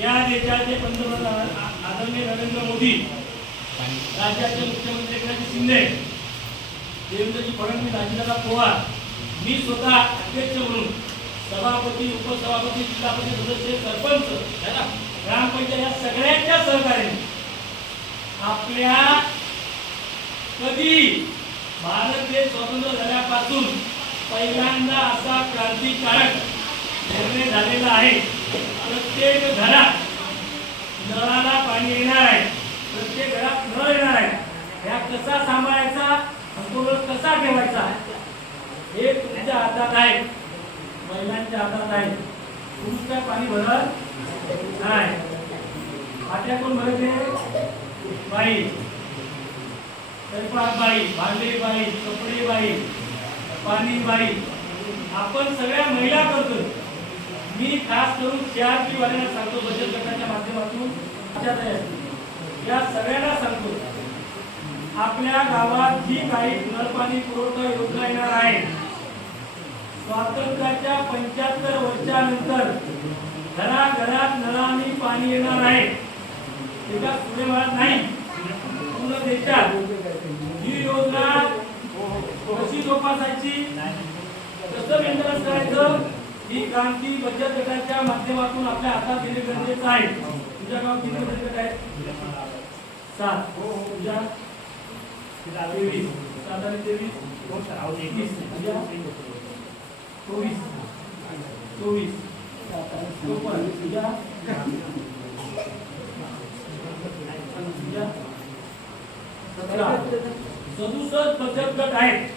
या देशाचे पंतप्रधान आदरणीय नरेंद्र मोदी राज्याचे मुख्यमंत्री एकनाथ शिंदे देवेंद्रजी फडणवीस अजितदादा पवार मी स्वतः अध्यक्ष म्हणून सभापती उपसभापती जिल्हापती सदस्य सरपंच है ना, ग्रामपंचायत या सगळ्यांच्या सहकार्याने आपल्या कधी भारत देश स्वतंत्र झाल्यापासून पहिल्यांदा असा क्रांतिकारक निर्णय झालेला आहे. प्रत्येक घरात नळाला पाणी येणार आहे. प्रत्येक घरात नळ येणार आहे. ह्या कसा सांभाळायचा? आणि कसा ठेवायचा? हे तुमच्या हातात आहे. महिलांच्या हातात आहे. पुरुष पाणी भरत नाही. फाट्या कोण भरते बाई. स्वयंपाक बाई भांडे बाई कपडे बाई पाणी बाई. आपण सगळ्या महिला करतो मी खास करून सीआरपी वाल्यांना सांगतो बचत गटाच्या माध्यमातून या सगळ्यांना सांगतो आपल्या गावात जी काही नळपाणी पुरवठा योजना येणार आहे स्वातंत्र्याच्या पंच्याहत्तर वर्षानंतर घराघरात नळाने पाणी येणार आहे. एका पुढे भागात नाही पूर्ण देशात ही योजना कशी जोपासायची? ही क्रांती बचत गटाच्या माध्यमातून आपल्या हातात येणे गरजेचं आहे. तुझ्या गावात किती बचत गट आहेत सात हो, हो, तुझ्या तेवीस. हो, सात आणि तेवीस एकवीस. तुझ्या? चोवीस. चोवीस. चोपन्न. तुझ्या तुझ्या सदुसष्ट बचत गट आहेत.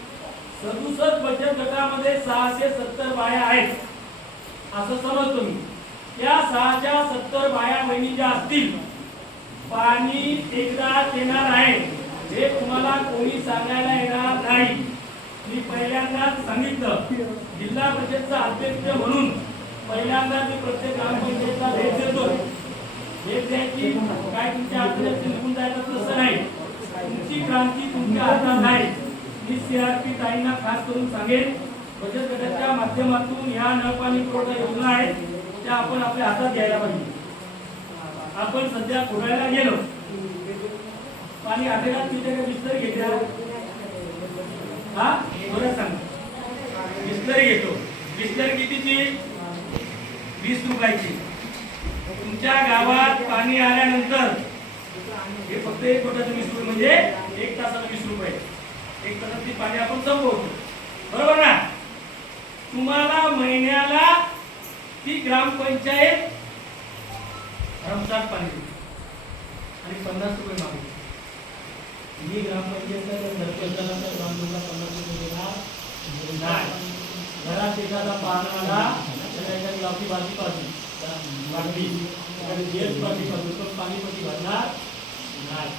सदुसष्ट बचत गटामध्ये सहाशे सत्तर बाया आहेत. असं समजतो तुम्ही या सहाच्या सत्तर बाया बहिणी ज्या असतील पाणी एकदा येणार आहे. हे तुम्हाला कोणी सांगायला येणार नाही. मी पहिल्यांदाच सांगितलं. जिल्हा परिषदचा अध्यक्ष म्हणून पहिल्यांदा मी प्रत्येक ग्रामपंचायतला भेट देतो. भेट द्यायची काय तुमच्या हातात निघून जायचं तसं नाही. तुमची क्रांती तुमच्या हातात आहे. मी सीआरपी ताईंना खास करून सांगेन. बचत गटाच्या माध्यमातून ह्या नळ पाणी पुरवठा योजना आहेत त्या आपण आपल्या हातात घ्यायला पाहिजे. आपण सध्या खोडायला गेलो. पाणी आटेला तिथे काही बिस्तर घेतल्या हा? बरं सांग. बिस्लरी घेतो. बिस्लरी कितीची? वीस रुपयाची. तुमच्या गावात पाणी आल्यानंतर हे फक्त एक फुटाचं वीस रुपये म्हणजे एक तासाला वीस रुपये. एक तासात ती पाणी आपण संपवतो. बरोबर ना? तुम्हाला महिन्याला ती ग्रामपंचायत रमजान पाणी. आणि पन्नास रुपये मागते मी ग्रामपंचायतला सरपंचाला तर पन्नास रुपये देणार. नाही. घरात एखादा पाहणा आला तर एखादी आपली भाजी पाहिजे. एखादी बाटली पाहिजे. तो पाणी पटी भरणार? नाही.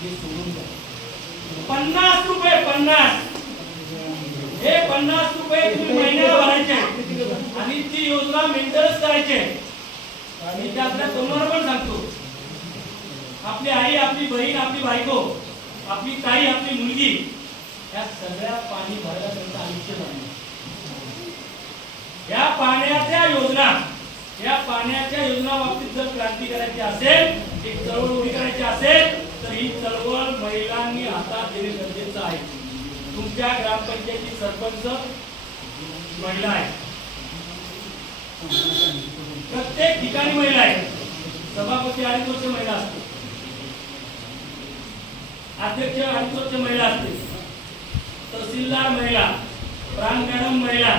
हे सोडून द्या. पन्नास रुपये पन्नास. हे पन्नास रुपये तुम्ही महिन्याला भरायचे. आणि ती योजना मेंटेनन्स करायची. आणि ते आपल्या तरुणाला पण सांगतो. आपली आई आपली बहीण आपली बायको आपली ताई आपली मुलगी या सगळ्या पाणी भरायला त्यांचं आयुष्य झालं या पाण्याच्या योजना या पाण्याच्या योजना बाबतीत जर क्रांती करायची असेल एक चळवळ उभी करायची असेल तर ही चळवळ महिलांनी हातात देणे गरजेचं आहे. तुमच्या ग्रामपंचायती सरपंच महिला आहे प्रत्येक ठिकाणी महिला आहे सभापती अडीच वर्ष महिला असते अध्यक्ष अडीच वर्ष महिला असते तहसीलदार महिला प्राण मॅडम महिला.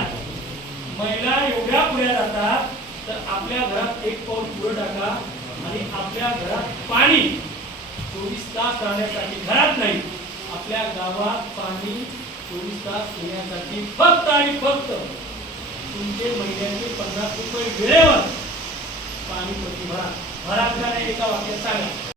महिला एवढ्या पुढे जातात तर आपल्या घरात एक पाऊल पुढे टाका आणि आपल्या घरात पाणी चोवीस तास राहण्यासाठी घरात नाही. आपल्या गावात पाणी चोवीस तास येण्यासाठी फक्त आणि फक्त तुमचे महिन्याचे पन्नास रुपये वेळेवर पाणी पट्टी भरा भरा का नाही एका वाक्यात सांगा.